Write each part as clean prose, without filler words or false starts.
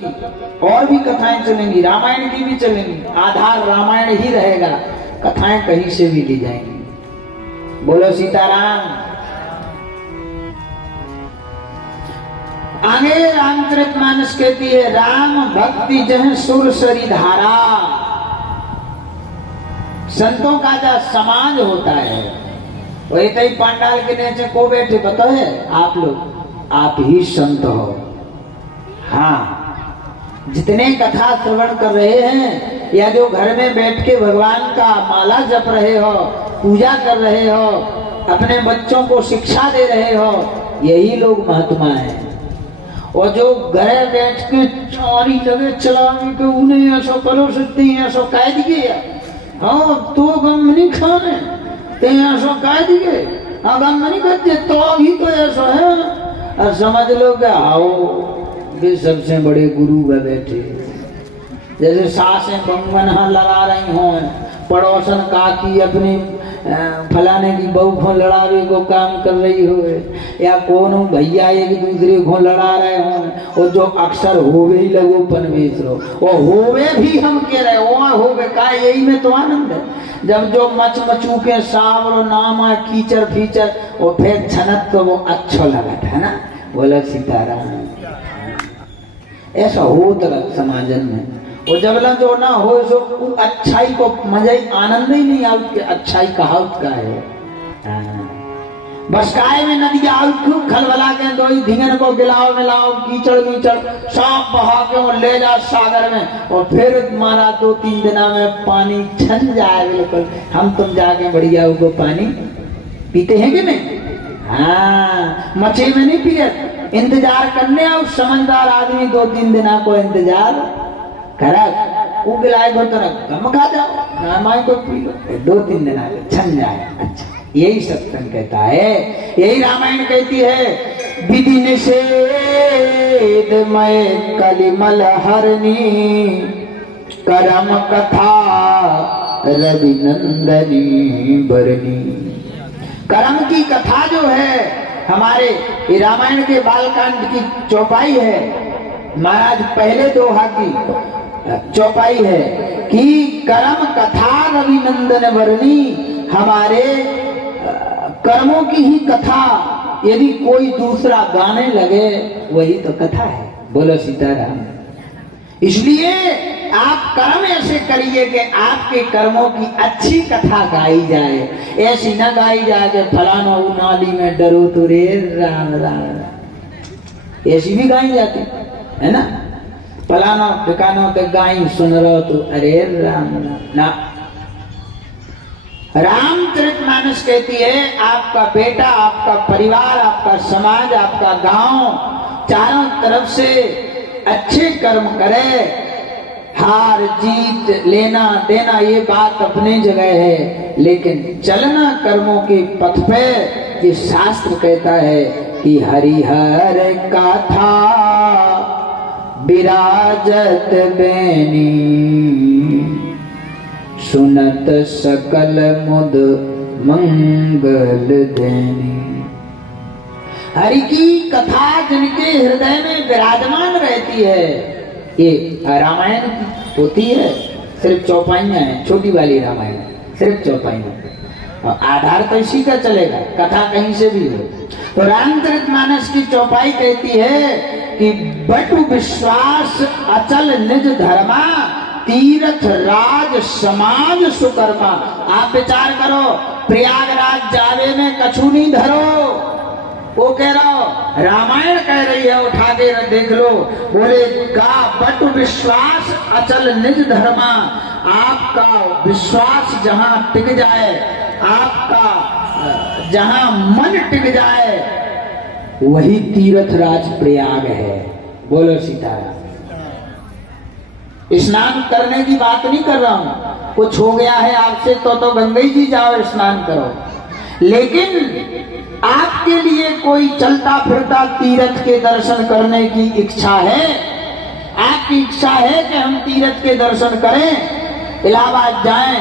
की और भी कथाएं चलेंगी, रामायण की भी चलेंगी, आधार रामायण ही रहेगा, कथाएं कहीं से भी ली जाएंगी। बोलो सीताराम। आगे रामचरितमानस कहती है, राम भक्ति जह सुरसरी धारा। संतों का जो समाज होता है वही तो पंडाल के नीचे को बैठे पता है आप लोग, आप ही संत हो। हाँ, जितने कथा श्रवण कर रहे हैं या जो घर में बैठ के भगवान का माला जप रहे हो, पूजा कर रहे हो, अपने बच्चों को शिक्षा दे रहे हो, यही लोग महात्मा हैं। और जो घर बैठ के सारी जगह चलाने के उन्हें ऐसा करो सकते हैं, ऐसा कह दिए, हाँ तो गम नहीं खाने ते ऐसा कह दिए, हाँ गम नहीं करते तो अभी तो ऐसा है। और समझ लो कि आओ वे सबसे बड़े गुरु में बैठे, जैसे सासें बंगमनहा लड़ा रही हों, पड़ोसन काकी अपनी फलाने की बहू को लड़ावे को काम कर रही हो, या कौन भैया एक दूसरे को लड़ा रहे हों, और जो अक्सर होवे ही लगो पनवेश रो, और होवे भी हम कह रहे हो होवे का, यही में तो आनंद है। जब जो मच मचू के सावर नामा कीचड़ फीचर और फिर छनत तो वो अच्छा लगा था ना। बोला सीताराम। ऐसा हो तरह समाजन में, और जब जो ना हो सो अच्छाई को मजा ही आनंद ही नहीं आउट के अच्छाई कहावत का है। बस काय में नदी आउट खूब खलबला के दो धिंगन को गिलाओ मिलाओ कीचड़ मीचड़ सांप बहा के और ले जा सागर में, और फिर मारा 2-3 दिना में पानी छन जाए बिल्कुल। हम तुम जाके बढ़िया वो पानी पीते हैं कि नहीं? हाँ, मछे में नहीं पिए, इंतजार करने आओ। समझदार आदमी 2-3 दिना को इंतजार करा, वो गिलाए को तरह कम खा जाओ, रामायण को पी लो, 2-3 दिन आगे छन जाए। अच्छा, यही सत्संग कहता है, यही रामायण कहती है। विधि निषेध मय कलिमल हरनी, करम कथा रवि नंदनी बरनी। करम की कथा जो है हमारे रामायण के बालकांड की चौपाई है, महाराज पहले दोहा की चौपाई है कि कर्म कथा रवि नंदन वर्णी। हमारे कर्मों की ही कथा यदि कोई दूसरा गाने लगे वही तो कथा है। बोलो सीताराम। इसलिए आप कर्म ऐसे करिए कि आपके कर्मों की अच्छी कथा गाई जाए, ऐसी ना गाई जाए कि फलाना नाली में डरो तो रे राम राम, ऐसी भी गाई जाती है ना। फलाना ठिकानों तक गाई सुन रहो तो अरे राम ना। रामचरितमानस कहती है आपका बेटा, आपका परिवार, आपका समाज, आपका गांव चारों तरफ से अच्छे कर्म करे। हार जीत लेना देना ये बात अपनी जगह है, लेकिन चलना कर्मों के पथ पे ये शास्त्र कहता है कि हरिहर कथा विराजत बैनी, सुनत सकल मुद मंगल देनी। हरि की कथा जिनके हृदय में विराजमान रहती है, ये रामायण होती है, सिर्फ चौपाइयां हैं, छोटी वाली रामायण सिर्फ चौपाइयां, आधार तो इसी का चलेगा, कथा कहीं से भी हो। तो रामचरितमानस की चौपाई कहती है कि बटु विश्वास अचल निज धर्मा, तीर्थ राज समाज सुकर्मा। आप विचार करो, प्रयागराज जावे में कछु नहीं धरो, वो कह रहा हो रामायण कह रही है, उठा के देख लो। बोले का बटु विश्वास अचल निज धर्मा, आपका विश्वास जहां टिक जाए, आपका जहां मन टिक जाए, वही तीर्थ राज प्रयाग है। बोलो सीताराम। स्नान करने की बात नहीं कर रहा हूं, कुछ हो गया है आपसे तो गंगा जी जाओ स्नान करो, लेकिन आपके लिए कोई चलता फिरता तीर्थ के दर्शन करने की इच्छा है, आपकी इच्छा है कि हम तीर्थ के दर्शन करें, इलाहाबाद जाएं,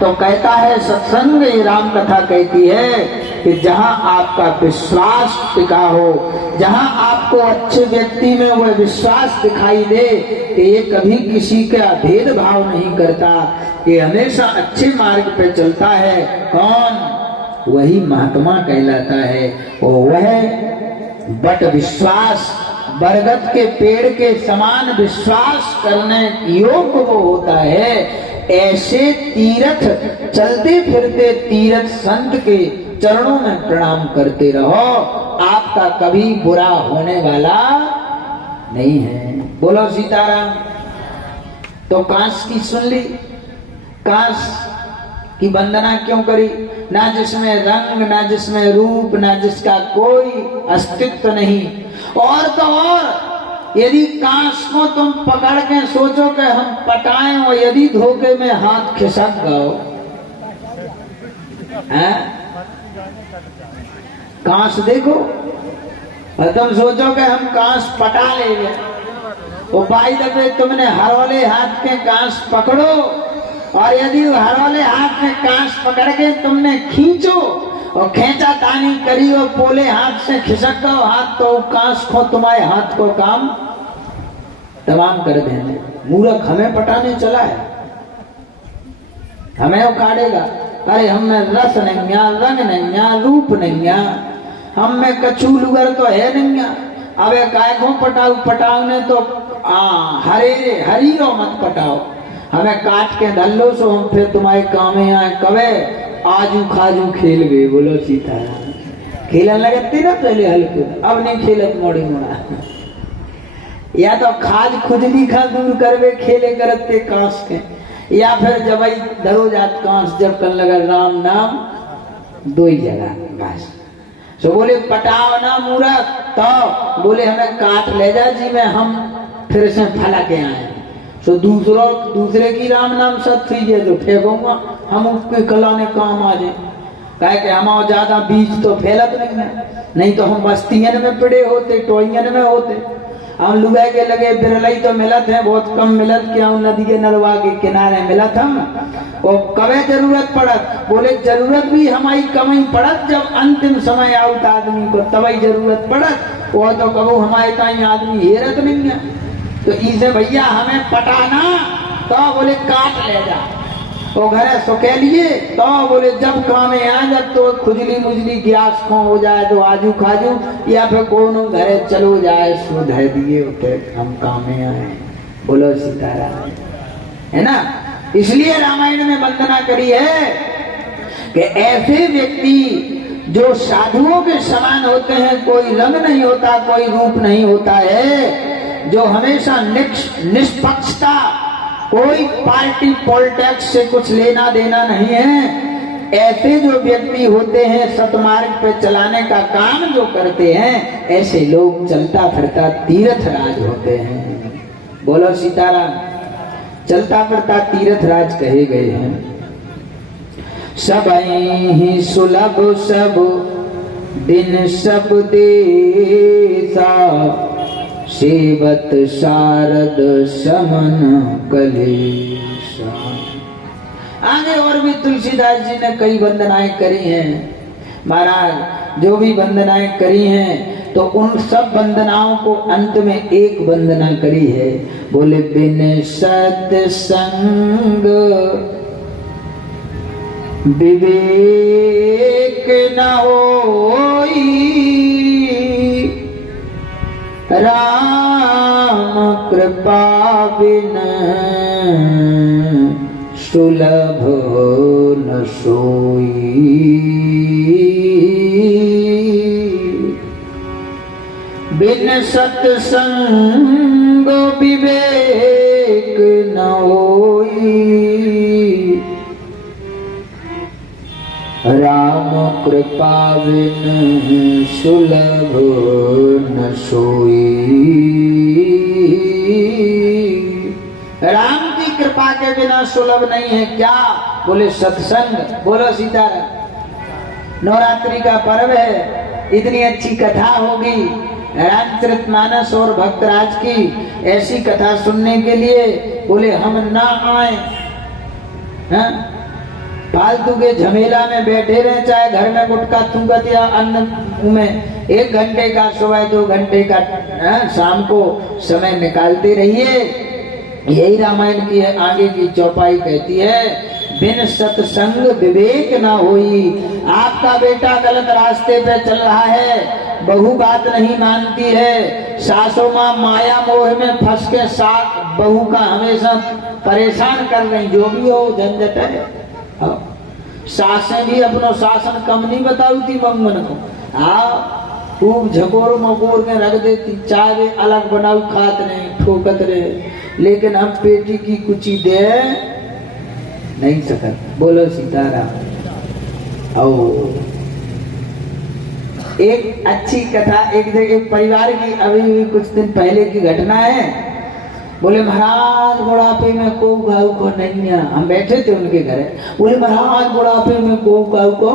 तो कहता है सत्संग, ये राम कथा कहती है कि जहां आपका विश्वास टिका हो, जहां आपको अच्छे व्यक्ति में वह विश्वास दिखाई दे कि ये कभी किसी का भेदभाव नहीं करता, ये हमेशा अच्छे मार्ग पे चलता है, कौन? वही महात्मा कहलाता है। और वह बट विश्वास, बरगद के पेड़ के समान विश्वास करने योग्य वो होता है। ऐसे तीर्थ चलते फिरते तीर्थ संत के चरणों में प्रणाम करते रहो, आपका कभी बुरा होने वाला नहीं है। बोलो सीताराम। तो कांस की सुन ली, कांस की वंदना क्यों करी? ना जिसमें रंग, ना जिसमें रूप, ना जिसका कोई अस्तित्व नहीं। और तो और यदि कांस को तुम पकड़ के सोचो कि हम पटाएं और यदि धोखे में हाथ खिसक गओ, कांस देखो और तुम सोचो कि हम कांस पटा लेंगे, वो बाई दफे तुमने हरौले हाथ के कांस पकड़ो और यदि हरौले हाथ में कांस पकड़ के तुमने खींचो और खेचा तानी करी और पोले हाथ से खिसक गओ हाथ, तो कांस को तुम्हारे हाथ को काम तमाम कर देने। मूर्ख हमें पटाने चला है, हमें उखाड़ेगा। अरे हम में रस नहीं, रंग नहीं, रूप नहीं, हम में कछू लुगर तो है नहीं। अबे काय को पटाऊ? पटाऊ ने तो हरे हरीरो मत पटाओ, हमें काट के धल्लो सो हम फिर तुम्हारे काम में आए। कवे आजू खाजू खेल गए। बोलो सीताराम। खेलने लगती ना पहले हल्के, अब नहीं खेलत मोड़ी मोड़ा। या तो खाज खुजली खा दूर करवे खेले करते कांस के, या फिर जब धरो जात कांस जब कर लगा राम नाम दो ही जगह बस। सो बोले पटाओ ना मूर्ख, तो बोले हमें काट ले जा जी में हम फिर से फला के आए। तो दूसरे की राम नाम सत थी तो फेंकूंगा, हम उसके कलाने काम आ जाए। कहे कि हम ज्यादा बीज तो फैलत नहीं तो हम बस्तियन में पड़े होते, टोइयन में होते। हम लुगाई के लगे बिरलई तो मिलत है, बहुत कम मिलत, क्या नदी के नलवा के किनारे मिलत हम। और कबे जरूरत पड़त? बोले जरूरत भी हमारी कमी पड़त जब अंतिम समय आउट आदमी को, तभी जरूरत पड़त। वो तो कबू हमारे ताई आदमी हेरत नहीं है। तो इसे भैया हमें पटाना, तो बोले काट ले जा, वो घर सुखे लिए, तो बोले जब काम आ जब तो खुजली मुजली गैस को हो जाए तो आजू खाजू, या फिर कोनो घरे चलो जाए सो धर दिए उठे हम काम आए। बोलो सीताराम। है ना? इसलिए रामायण में वंदना करी है कि ऐसे व्यक्ति जो साधुओं के समान होते हैं, कोई रंग नहीं होता, कोई रूप नहीं होता है, जो हमेशा निष्पक्षता, कोई पार्टी पॉलिटिक्स से कुछ लेना देना नहीं है, ऐसे जो व्यक्ति होते हैं, सतमार्ग पे चलाने का काम जो करते हैं, ऐसे लोग चलता फिरता तीर्थराज होते हैं। बोलो सीताराम। चलता फिरता तीर्थराज कहे गए हैं। सबहि सुलभ सब दिन सब देसा, सेवत शारद समन कलेशा। आगे और भी तुलसीदास जी ने कई वंदनाएं करी हैं। महाराज जो भी वंदनाएं करी हैं तो उन सब वंदनाओं को अंत में एक वंदना करी है। बोले बिन सत्संग विवेक न होई, राम कृपा बिन सुलभ न सोई। बिन सत्संग विवेक न होई, राम कृपा बिन सुलभ न सोई। राम की कृपा के बिना सुलभ नहीं है क्या? बोले सत्संग। बोलो सीताराम। नवरात्रि का पर्व है, इतनी अच्छी कथा होगी रामचरितमानस और भक्तराज की, ऐसी कथा सुनने के लिए बोले हम ना आए? फालतू के झमेला में बैठे रहे, चाहे घर में गुटखा थूकत या अन्न में 1 घंटे का सुबह 2 घंटे का शाम को समय निकालते रहिए। यही रामायण की आगे की चौपाई कहती है, बिन सत्संग विवेक ना होई। आपका बेटा गलत रास्ते पे चल रहा है, बहू बात नहीं मानती है, सासू माँ माया मोह में फंस के साथ बहू का हमेशा परेशान कर रही, जो भी हो झंझट है। सासें भी अपनो शासन कम नहीं बताई थी मंगन को, खूब झकोर मकोर के रख देती, चाय अलग बनाऊ खात नहीं, ठोकत रहे, लेकिन हम पेटी की कुची दे नहीं सकत। बोलो सीताराम। एक अच्छी कथा, एक जगह परिवार की अभी कुछ दिन पहले की घटना है। बोले महाराज बुढ़ापे में को गाऊ को नहीं है। हम बैठे थे उनके घर, बोले महाराज बुढ़ापे में को गाऊ को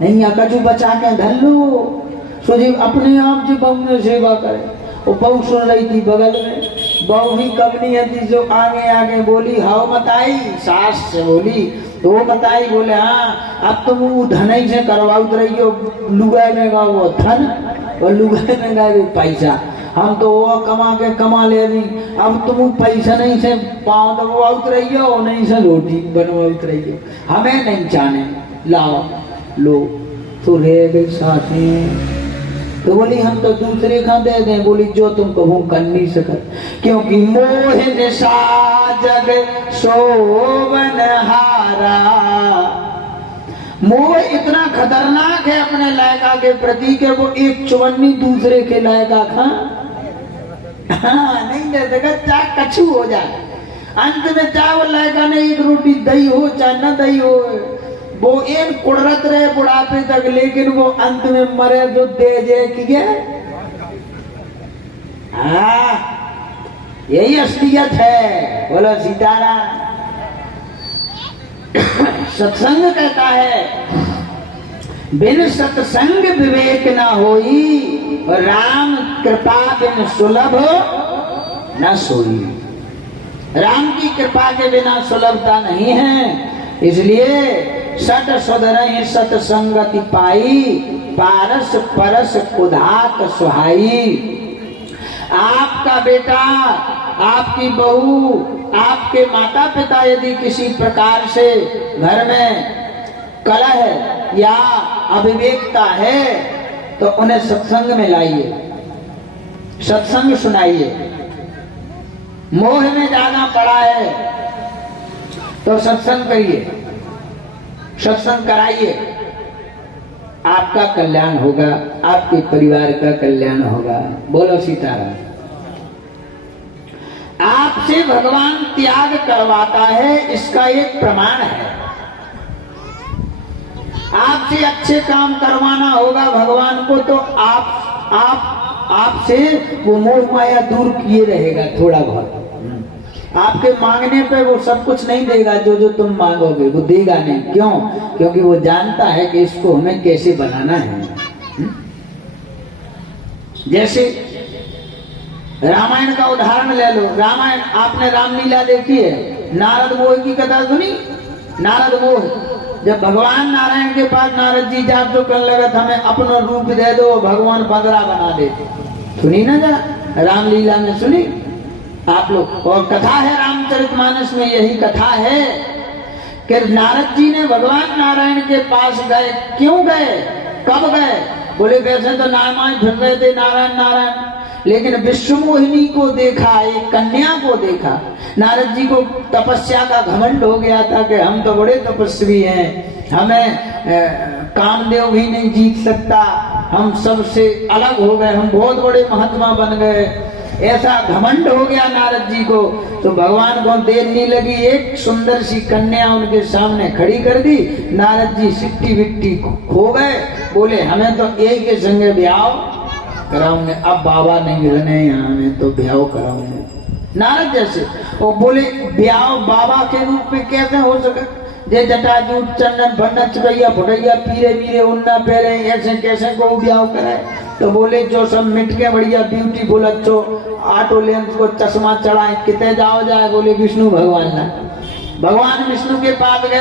नहीं है, कजू बचा के धन लो, सोचे अपने आप से बहू में सेवा करे। वो बहू सुन रही थी बगल में, बहू भी कबनी थी, जो आगे आगे बोली, हाओ मताई, सास से बोली तो वो मताई बोले, हाँ अब तुम वो धनई से करवाउत रही हो, लुगाई में गा वो धन और लुगाई में गा वो पैसा, हम तो वो कमा ले रही, अब तुम पैसा नहीं से पाँव दबाउत रही हो, नहीं से रोटी बनवाउत रही हो, हमें नहीं जाने, लाओ लो तो रह गए साथ में। तो बोली हम तो दूसरे का दे दें। बोली जो तुम कहो कर नहीं सकत, क्योंकि मोह निशा जग शोभन हारा। मोह इतना खतरनाक है अपने लायका के प्रति के वो एक चुवन्नी दूसरे के लायका खा नहीं दे सकत, चाहे कछु हो जाए। अंत में चाहे वो लायका ने एक रोटी दही हो चाहे न दही हो, वो एक कुड़रत रहे बुढ़ापे तक, लेकिन वो अंत में मरे जो दे जे किए। यही असलियत है। बोलो सीताराम। सत्संग कहता है बिन सत्संग विवेक ना होई, और राम कृपा बिन सुलभ न सोई। राम की कृपा के बिना सुलभता नहीं है, इसलिए सट सुधरहि सत्संगति पाई, पारस परस कुधात सुहाई। आपका बेटा, आपकी बहू, आपके माता पिता यदि किसी प्रकार से घर में कलह या अविवेकता है तो उन्हें सत्संग में लाइए, सत्संग सुनाइए। मोह में जाना पड़ा है तो सत्संग करिए, सत्संग कराइए, आपका कल्याण होगा, आपके परिवार का कल्याण होगा। बोलो सीताराम। आपसे भगवान त्याग करवाता है, इसका एक प्रमाण है। आपसे अच्छे काम करवाना होगा भगवान को तो आपसे वो मोह माया दूर किए रहेगा थोड़ा बहुत। आपके मांगने पे वो सब कुछ नहीं देगा, जो जो तुम मांगोगे वो देगा नहीं। क्यों? क्योंकि वो जानता है कि इसको हमें कैसे बनाना है। जैसे रामायण का उदाहरण ले लो। रामायण आपने रामलीला देखी है, नारद मोह की कथा सुनी। नारद मोह, जब भगवान नारायण के पास नारद जी जाप जो कर लगा, हमें अपना रूप दे दो, भगवान 15 बना दे। सुनी ना जरा, रामलीला में सुनी आप लोग। और कथा है रामचरितमानस में, यही कथा है कि नारद जी ने भगवान नारायण के पास गए। क्यों गए, कब गए? बोले वैसे तो नारायण फिर रहे थे, नारायण नारायण, लेकिन विश्वमोहिनी को देखा, एक कन्या को देखा। नारद जी को तपस्या का घमंड हो गया था कि हम तो बड़े तपस्वी हैं, हमें कामदेव भी नहीं जीत सकता, हम सबसे अलग हो गए, हम बहुत बड़े महात्मा बन गए। ऐसा घमंड हो गया नारद जी को। तो भगवान को देर नहीं लगी, एक सुंदर सी कन्या उनके सामने खड़ी कर दी। नारद जी सिट्टी बिट्टी खो गए। बोले हमें तो एक के संगे ब्याह कराऊंगे, अब बाबा नहीं रहने यहाँ में तो ब्याह कराऊंगे। नारद जैसे वो बोले ब्याह बाबा के रूप में कैसे हो सके? जे जटाजूट चंदन भंडन चुरैया फुटैया पीरे मीरे उन्ना पहले ऐसे कैसे को ब्याह कराए? तो बोले जो सब मिट के बढ़िया ब्यूटीफुल अच्छो ऑटो लेंस को चश्मा चढ़ाए, कितने जाओ जाए? बोले विष्णु भगवान ना। भगवान विष्णु के पास गए।